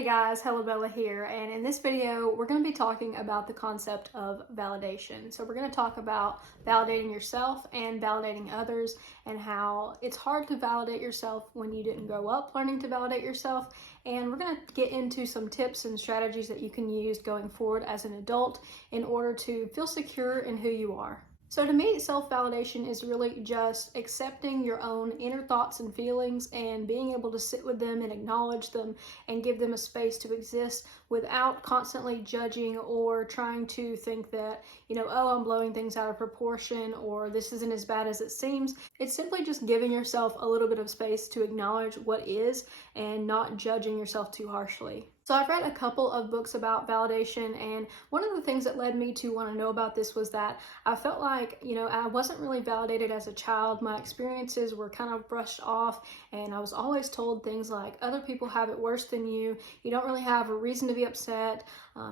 Hey guys, Bella here, and in this video we're going to be talking about the concept of validation. So we're going to talk about validating yourself and validating others, and how it's hard to validate yourself when you didn't grow up learning to validate yourself. And we're going to get into some tips and strategies that you can use going forward as an adult in order to feel secure in who you are. So to me, self-validation is really just accepting your own inner thoughts and feelings and being able to sit with them and acknowledge them and give them a space to exist without constantly judging or trying to think that, oh, I'm blowing things out of proportion or this isn't as bad as it seems. It's simply just giving yourself a little bit of space to acknowledge what is and not judging yourself too harshly. So I've read a couple of books about validation, and one of the things that led me to want to know about this was that I felt like, I wasn't really validated as a child. My experiences were kind of brushed off, and I was always told things like, other people have it worse than you don't really have a reason to be upset,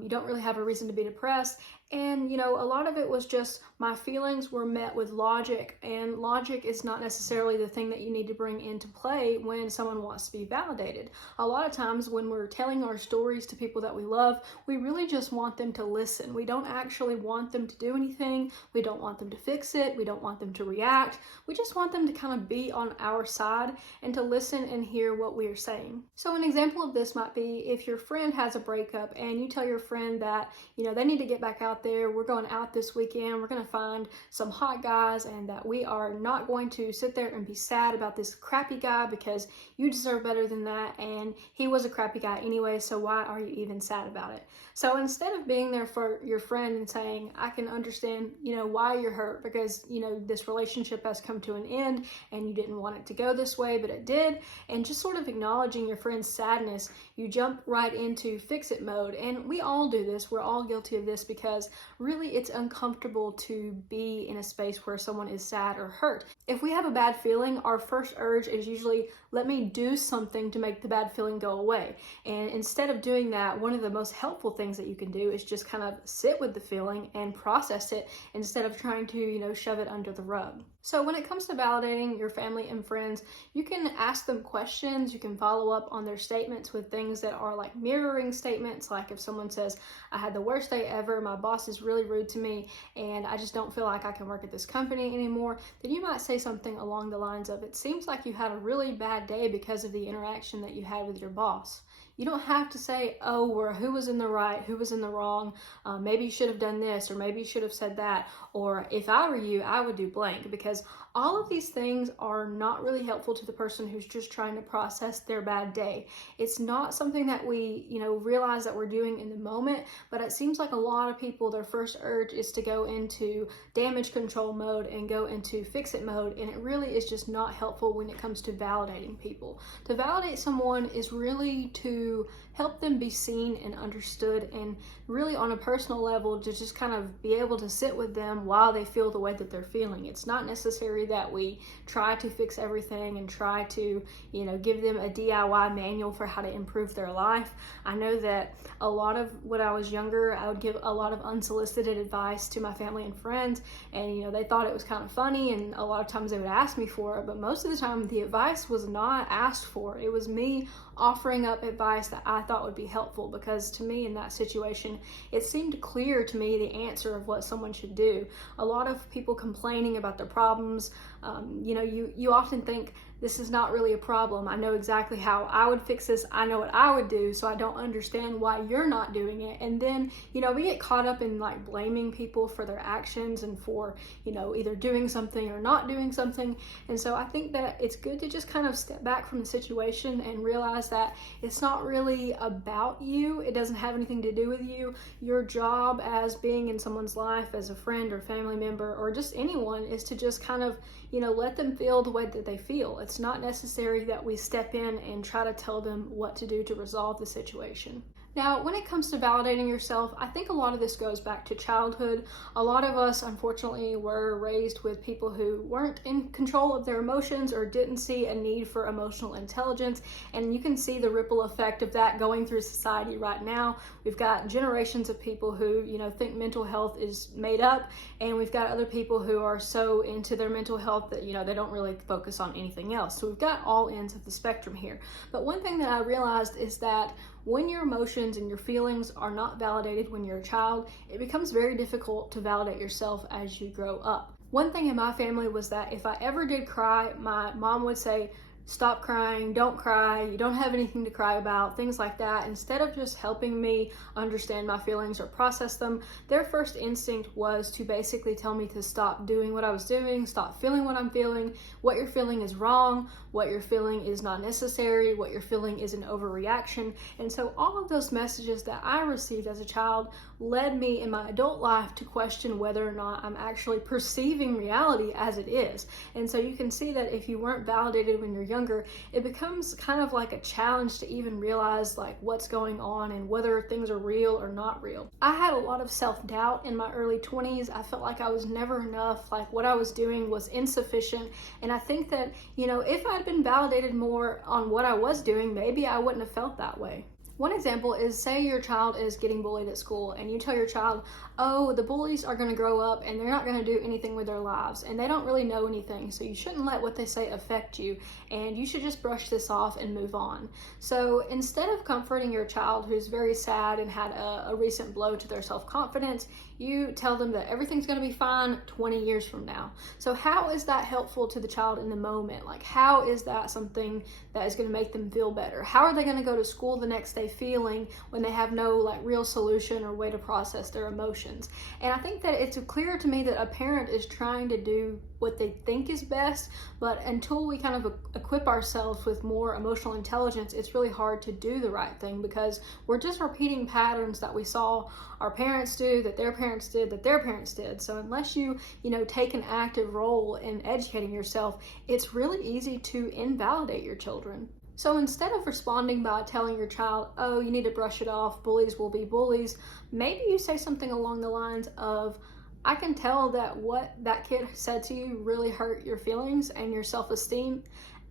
you don't really have a reason to be depressed. And, a lot of it was just my feelings were met with logic, and logic is not necessarily the thing that you need to bring into play when someone wants to be validated. A lot of times when we're telling our stories to people that we love, we really just want them to listen. We don't actually want them to do anything. We don't want them to fix it. We don't want them to react. We just want them to kind of be on our side and to listen and hear what we are saying. So an example of this might be if your friend has a breakup and you tell your friend that, they need to get back out there. We're going out this weekend. We're going to find some hot guys, and that we are not going to sit there and be sad about this crappy guy because you deserve better than that, and he was a crappy guy anyway, so why are you even sad about it? So instead of being there for your friend and saying, I can understand, why you're hurt because, this relationship has come to an end and you didn't want it to go this way, but it did, and just sort of acknowledging your friend's sadness, you jump right into fix-it mode. And we all do this. We're all guilty of this because really it's uncomfortable to be in a space where someone is sad or hurt. If we have a bad feeling, our first urge is usually, let me do something to make the bad feeling go away. And instead of doing that, one of the most helpful things that you can do is just kind of sit with the feeling and process it instead of trying to, shove it under the rug. So when it comes to validating your family and friends, you can ask them questions. You can follow up on their statements with things that are like mirroring statements. Like if someone says, I had the worst day ever, my boss is really rude to me, and I just don't feel like I can work at this company anymore, then you might say something along the lines of, it seems like you had a really bad day because of the interaction that you had with your boss. You don't have to say, oh, or who was in the right, who was in the wrong, maybe you should have done this, or maybe you should have said that, or if I were you, I would do blank, because all of these things are not really helpful to the person who's just trying to process their bad day. It's not something that we, realize that we're doing in the moment, but it seems like a lot of people, their first urge is to go into damage control mode and go into fix-it mode, and it really is just not helpful when it comes to validating people. To validate someone is really to help them be seen and understood, and really on a personal level to just kind of be able to sit with them while they feel the way that they're feeling. It's not necessary that we try to fix everything and try to, give them a DIY manual for how to improve their life. I know that a lot of when I was younger, I would give a lot of unsolicited advice to my family and friends, and they thought it was kind of funny, and a lot of times they would ask me for it, but most of the time the advice was not asked for. It was me offering up advice that I thought would be helpful, because to me in that situation, it seemed clear to me the answer of what someone should do. A lot of people complaining about their problems, you often think, this is not really a problem. I know exactly how I would fix this. I know what I would do, so I don't understand why you're not doing it. And then, we get caught up in like blaming people for their actions and for, either doing something or not doing something. And so I think that it's good to just kind of step back from the situation and realize that it's not really about you. It doesn't have anything to do with you. Your job as being in someone's life as a friend or family member or just anyone is to just kind of, let them feel the way that they feel. It's not necessary that we step in and try to tell them what to do to resolve the situation. Now, when it comes to validating yourself, I think a lot of this goes back to childhood. A lot of us, unfortunately, were raised with people who weren't in control of their emotions or didn't see a need for emotional intelligence. And you can see the ripple effect of that going through society right now. We've got generations of people who, think mental health is made up. And we've got other people who are so into their mental health that, they don't really focus on anything else. So we've got all ends of the spectrum here. But one thing that I realized is that when your emotions and your feelings are not validated when you're a child, it becomes very difficult to validate yourself as you grow up. One thing in my family was that if I ever did cry, my mom would say, "Stop crying, don't cry, you don't have anything to cry about," things like that. Instead of just helping me understand my feelings or process them, their first instinct was to basically tell me to stop doing what I was doing, stop feeling what I'm feeling. What you're feeling is wrong, what you're feeling is not necessary, what you're feeling is an overreaction. And so all of those messages that I received as a child led me in my adult life to question whether or not I'm actually perceiving reality as it is. And so you can see that if you weren't validated when you're younger, it becomes kind of like a challenge to even realize like what's going on and whether things are real or not real. I had a lot of self-doubt in my early 20s. I felt like I was never enough, like what I was doing was insufficient. And I think that, if I'd been validated more on what I was doing, maybe I wouldn't have felt that way. One example is, say your child is getting bullied at school and you tell your child, "Oh, the bullies are going to grow up and they're not going to do anything with their lives and they don't really know anything, so you shouldn't let what they say affect you and you should just brush this off and move on." So instead of comforting your child who's very sad and had a recent blow to their self-confidence, you tell them that everything's going to be fine 20 years from now. So how is that helpful to the child in the moment? Like, how is that something that is going to make them feel better? How are they going to go to school the next day feeling when they have no real solution or way to process their emotions? And I think that it's clear to me that a parent is trying to do what they think is best, but until we kind of equip ourselves with more emotional intelligence, it's really hard to do the right thing because we're just repeating patterns that we saw our parents do, that their parents did, that their parents did. So unless you take an active role in educating yourself, it's really easy to invalidate your children. So instead of responding by telling your child, "Oh, you need to brush it off, bullies will be bullies," maybe you say something along the lines of, "I can tell that what that kid said to you really hurt your feelings and your self-esteem,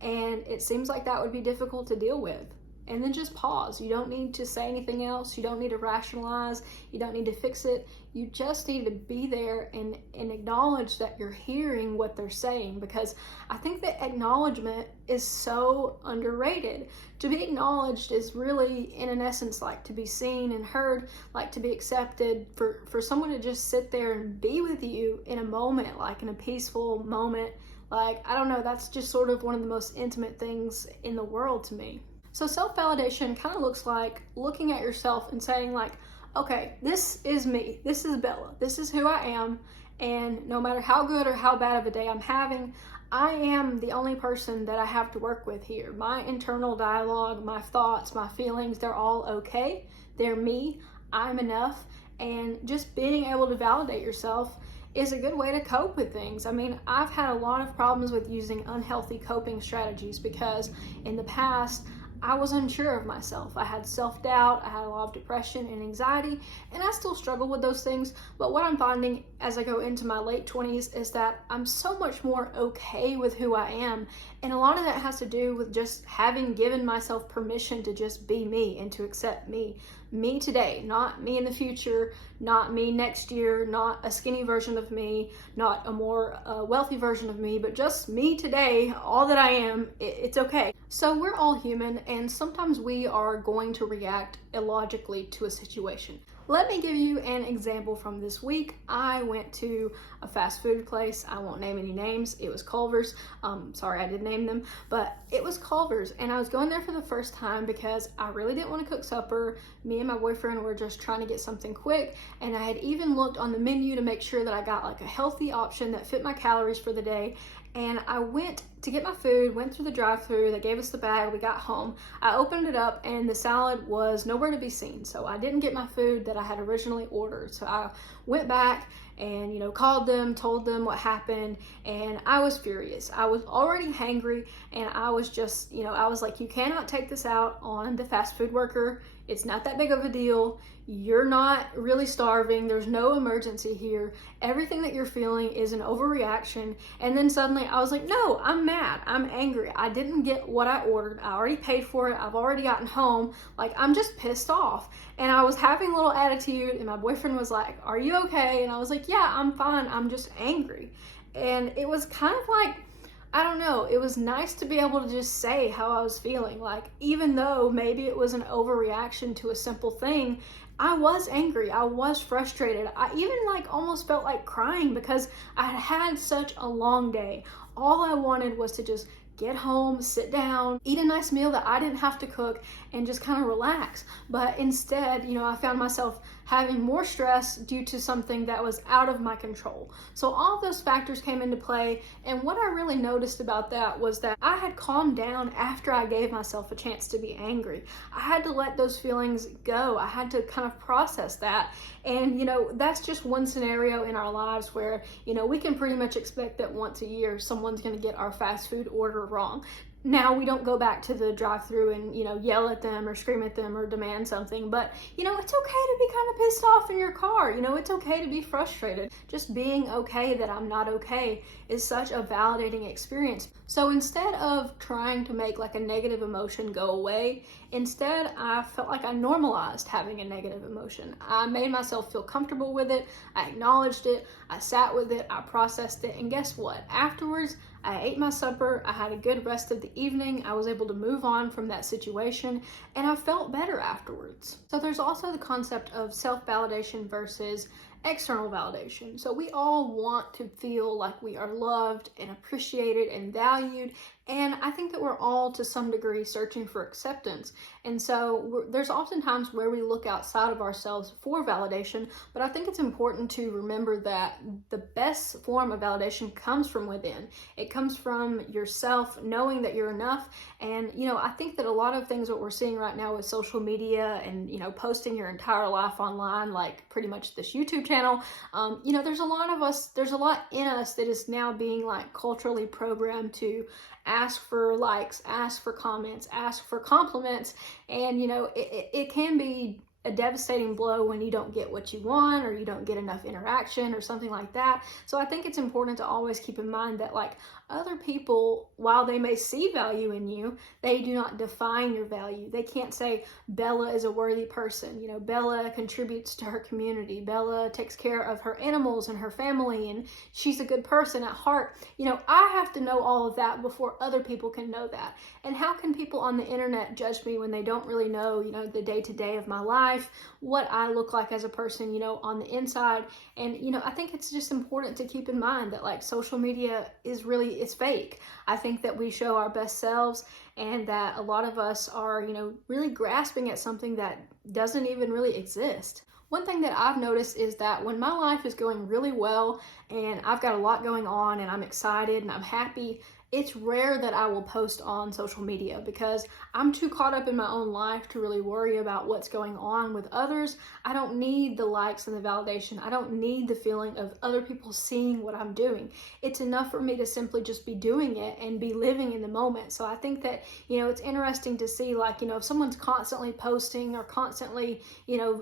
and it seems like that would be difficult to deal with." And then just pause. You don't need to say anything else. You don't need to rationalize. You don't need to fix it. You just need to be there and acknowledge that you're hearing what they're saying, because I think that acknowledgement is so underrated. To be acknowledged is really, in essence, like to be seen and heard, like to be accepted, for someone to just sit there and be with you in a moment, like in a peaceful moment. Like, I don't know, that's just sort of one of the most intimate things in the world to me. So self-validation kind of looks like looking at yourself and saying like, "Okay, this is me, this is Bella, this is who I am, and no matter how good or how bad of a day I'm having, I am the only person that I have to work with here. My internal dialogue, my thoughts, my feelings, they're all okay. They're me. I'm enough." And just being able to validate yourself is a good way to cope with things. I mean, I've had a lot of problems with using unhealthy coping strategies because in the past, I was unsure of myself. I had self-doubt, I had a lot of depression and anxiety, and I still struggle with those things. But what I'm finding as I go into my late 20s is that I'm so much more okay with who I am. And a lot of that has to do with just having given myself permission to just be me and to accept me. Me today, not me in the future, not me next year, not a skinny version of me, not a more wealthy version of me, but just me today, all that I am. It's okay. So we're all human, and sometimes we are going to react illogically to a situation. Let me give you an example from this week. I went to a fast food place. I won't name any names. It was Culver's. Sorry, I did name them, but it was Culver's. And I was going there for the first time because I really didn't want to cook supper. Me and my boyfriend were just trying to get something quick. And I had even looked on the menu to make sure that I got like a healthy option that fit my calories for the day. And I went to get my food, went through the drive-thru, they gave us the bag, we got home. I opened it up and the salad was nowhere to be seen. So I didn't get my food that I had originally ordered. So I went back and, called them, told them what happened, and I was furious. I was already hangry, and I was just, I was like, "You cannot take this out on the fast food worker. It's not that big of a deal. You're not really starving. There's no emergency here. Everything that you're feeling is an overreaction." And then suddenly I was like, "No, I'm mad. I'm angry. I didn't get what I ordered. I already paid for it. I've already gotten home. Like, I'm just pissed off." And I was having a little attitude, and my boyfriend was like, "Are you okay?" And I was like, "Yeah, I'm fine. I'm just angry." And it was kind of like, I don't know, it was nice to be able to just say how I was feeling. Like, even though maybe it was an overreaction to a simple thing, I was angry, I was frustrated. I even like almost felt like crying because I had such a long day. All I wanted was to just get home, sit down, eat a nice meal that I didn't have to cook, and just kind of relax. But instead, I found myself having more stress due to something that was out of my control. So all of those factors came into play, and what I really noticed about that was that I had calmed down after I gave myself a chance to be angry. I had to let those feelings go. I had to kind of process that. And that's just one scenario in our lives where we can pretty much expect that once a year someone's going to get our fast food order wrong. Now, we don't go back to the drive-through and yell at them or scream at them or demand something, but it's okay to be kind of pissed off in your car. It's okay to be frustrated. Just being okay that I'm not okay is such a validating experience. So instead of trying to make like a negative emotion go away, instead I felt like I normalized having a negative emotion. I made myself feel comfortable with it. I acknowledged it. I sat with it. I processed it. And guess what? Afterwards, I ate my supper, I had a good rest of the evening, I was able to move on from that situation, and I felt better afterwards. So there's also the concept of self-validation versus external validation. So we all want to feel like we are loved and appreciated and valued, and I think that we're all to some degree searching for acceptance. And so there's often times where we look outside of ourselves for validation, but I think it's important to remember that the best form of validation comes from within. It comes from yourself, knowing that you're enough. And I think that a lot of things that we're seeing right now with social media and posting your entire life online, like pretty much this YouTube channel, there's a lot in us that is now being like culturally programmed to ask for likes, ask for comments, ask for compliments, and it can be a devastating blow when you don't get what you want or you don't get enough interaction or something like that. So I think it's important to always keep in mind that like other people, while they may see value in you, they do not define your value. They can't say Bella is a worthy person. Bella contributes to her community. Bella takes care of her animals and her family, and she's a good person at heart. I have to know all of that before other people can know that. And how can people on the internet judge me when they don't really know, the day-to-day of my life, what I look like as a person, on the inside? And, I think it's just important to keep in mind that like social media is it's fake. I think that we show our best selves, and that a lot of us are, really grasping at something that doesn't even really exist. One thing that I've noticed is that when my life is going really well and I've got a lot going on and I'm excited and I'm happy, it's rare that I will post on social media because I'm too caught up in my own life to really worry about what's going on with others. I don't need the likes and the validation. I don't need the feeling of other people seeing what I'm doing. It's enough for me to simply just be doing it and be living in the moment. So I think that, it's interesting to see like, if someone's constantly posting or constantly,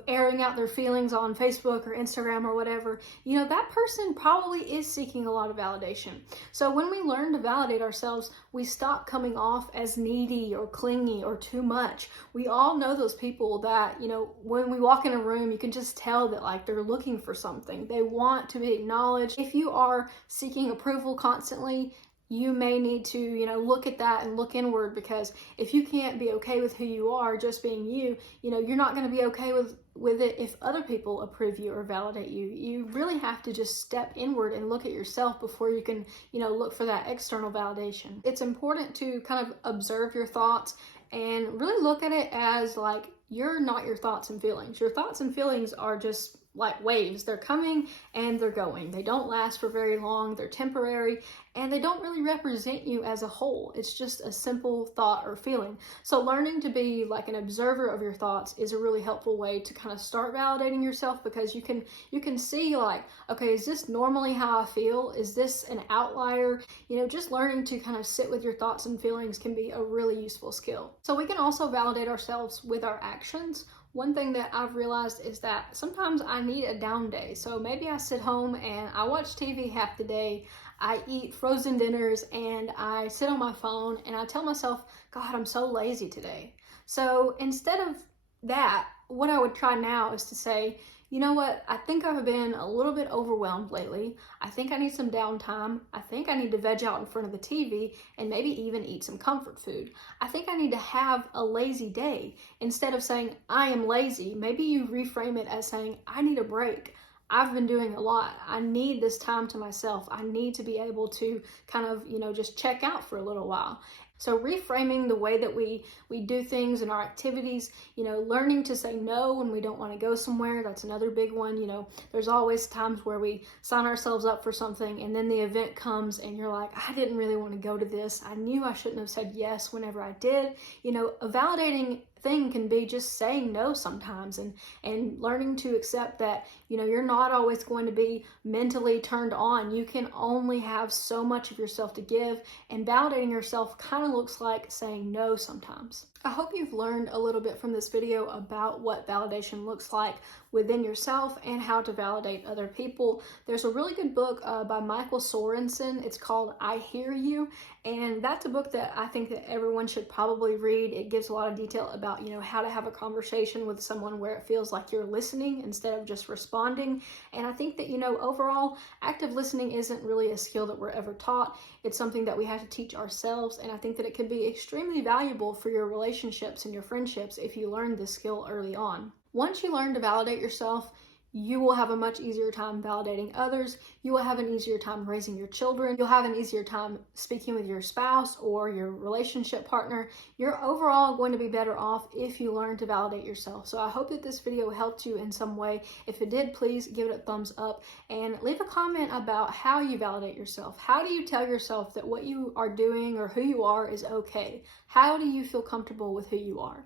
airing out their feelings on Facebook or Instagram or whatever, that person probably is seeking a lot of validation. So when we learn to validate ourselves, we stop coming off as needy or clingy or too much. We all know those people that, when we walk in a room, you can just tell that like they're looking for something. They want to be acknowledged. If you are seeking approval constantly, you may need to, look at that and look inward, because if you can't be okay with who you are, just being you, you're not going to be okay with it if other people approve you or validate you. You really have to just step inward and look at yourself before you can, look for that external validation. It's important to kind of observe your thoughts and really look at it as like you're not your thoughts and feelings. Your thoughts and feelings are just like waves. They're coming and they're going. They don't last for very long. They're temporary, and they don't really represent you as a whole. It's just a simple thought or feeling. So learning to be like an observer of your thoughts is a really helpful way to kind of start validating yourself, because you can see like, okay, is this normally how I feel? Is this an outlier? Just learning to kind of sit with your thoughts and feelings can be a really useful skill. So we can also validate ourselves with our actions. One thing that I've realized is that sometimes I need a down day. So maybe I sit home and I watch TV half the day, I eat frozen dinners, and I sit on my phone and I tell myself, God, I'm so lazy today. So instead of that, what I would try now is to say, you know what, I think I've been a little bit overwhelmed lately. I think I need some downtime. I think I need to veg out in front of the TV and maybe even eat some comfort food. I think I need to have a lazy day. Instead of saying, I am lazy, maybe you reframe it as saying, I need a break. I've been doing a lot. I need this time to myself. I need to be able to kind of, just check out for a little while. So reframing the way that we do things in our activities, learning to say no when we don't want to go somewhere, that's another big one. There's always times where we sign ourselves up for something and then the event comes and you're like, I didn't really want to go to this. I knew I shouldn't have said yes whenever I did. A validating thing can be just saying no sometimes, and learning to accept that you're not always going to be mentally turned on. You can only have so much of yourself to give, and validating yourself kind of looks like saying no sometimes. I hope you've learned a little bit from this video about what validation looks like within yourself and how to validate other people. There's a really good book by Michael Sorensen. It's called I Hear You, and that's a book that I think that everyone should probably read. It gives a lot of detail about how to have a conversation with someone where it feels like you're listening instead of just responding. And I think that overall, active listening isn't really a skill that we're ever taught. It's something that we have to teach ourselves, and I think that it could be extremely valuable for your relationships and your friendships if you learn this skill early on. Once you learn to validate yourself, you will have a much easier time validating others. You will have an easier time raising your children. You'll have an easier time speaking with your spouse or your relationship partner. You're overall going to be better off if you learn to validate yourself. So I hope that this video helped you in some way. If it did, please give it a thumbs up and leave a comment about how you validate yourself. How do you tell yourself that what you are doing or who you are is okay? How do you feel comfortable with who you are?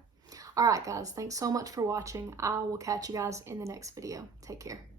All right, guys, thanks so much for watching. I will catch you guys in the next video. Take care.